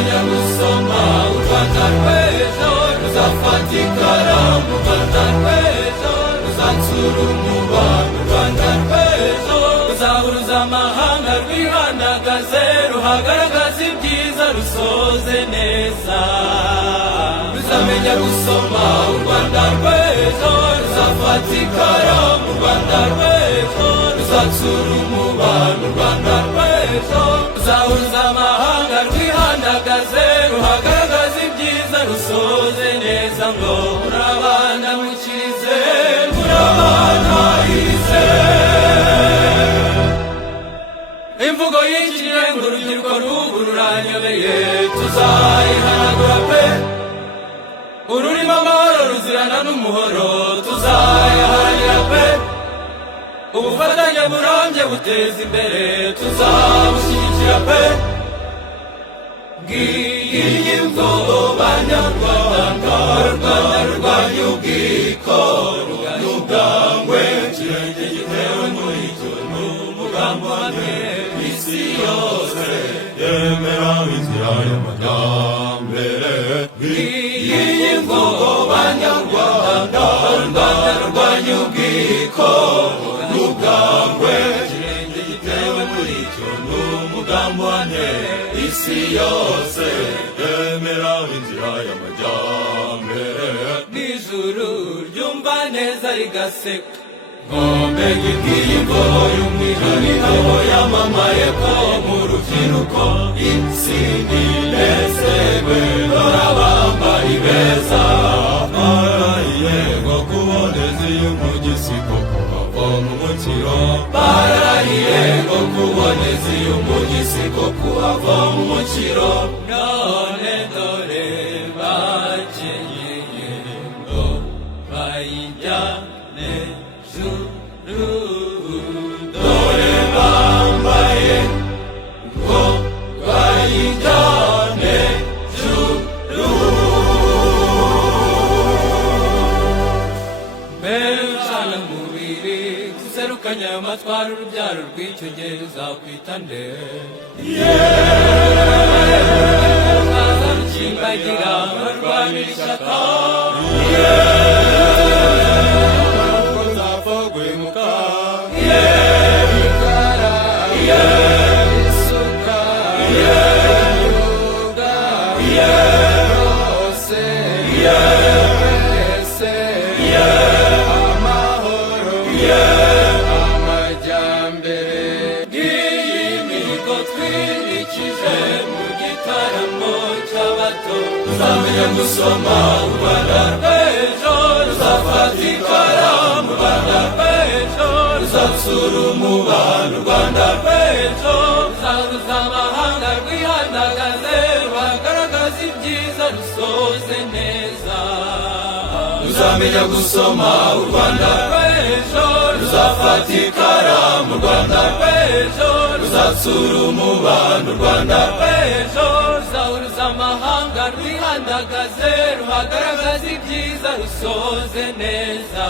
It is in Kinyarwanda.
ruzamenya gusoma u Rwanda rw'ejo ruzafata ikaramu u Rwanda rw'ejo ruzatsura umubano u Rwanda rw'ejo ruzahuruza amahanga rwihandagaze ruhagaragaza ibyiza rusoze neza ruzamenya gusoma u Rwanda rw'ejo ruzafata ikaramu u Rwanda rw'ejo ruzatsura umubano u Rwanda rw'ejo ruzahuruza amahanga rwihandagaze ruhagaragaza ibyiza rusoze neza ngo murabana mukirize murabanarize imvugo y'ikirenga urubyiruko rw'ubu ruranyobeye tuzayihanagura pe ururimo amahoro ruzirana n'umuhoro tuzayaharanira pe ubufatanye burambye buteza imbere tuzabushyigikira pe ngiyi mvugo banyarwanda u Rwanda rurwanya ubwikoro n'ubwangwe ikirenge gitewe muri cyo n'umugambi hamwe isi yose yemera inzira y'amajyambere ngiyi mvugo banyarwanda u Rwanda rurwanya ubwikoro n'ubwangwe ikirenge gitewe muri cyo n'umugambi hamwe isi yose yemera inzira y'amajyambere n'ijuru ryumva neza rigaseka ngombe ngiyi ngoro y'umwihariko yamamaye ko mu rubyiruko isi ninezerwe n'abambari beza barahiye ngo kuboneza iy'umugisi koko bavoma umukiro barahiye ngo kuboneza iy'umugisi koko bavoma umukiro none dore bakenyeye ngo bayijyane juru dore bambaye ngo bayijyane juru mbere ucana mubiri guserukanya ayo matwara urubyaro rw'icyo gihe uzakwita nde ukaza rukimbagira barwanira ishyaka ruzamenya gusoma u Rwanda rw'ejo ruzafata ikaramu u Rwanda rw'ejo ruzatsura umubano u Rwanda rw'ejo ruzahuruza amahanga rwihandagaze ruhagaragaza ibyiza rusoze neza ruzamenya gusoma u Rwanda rw'ejo ruzafata ikaramu u Rwanda rw'ejo ruzatsura umubano u Rwanda rw'ejo ruzahuruza amahanga rwihandagaze ruhagaragaza ibyiza rusoze neza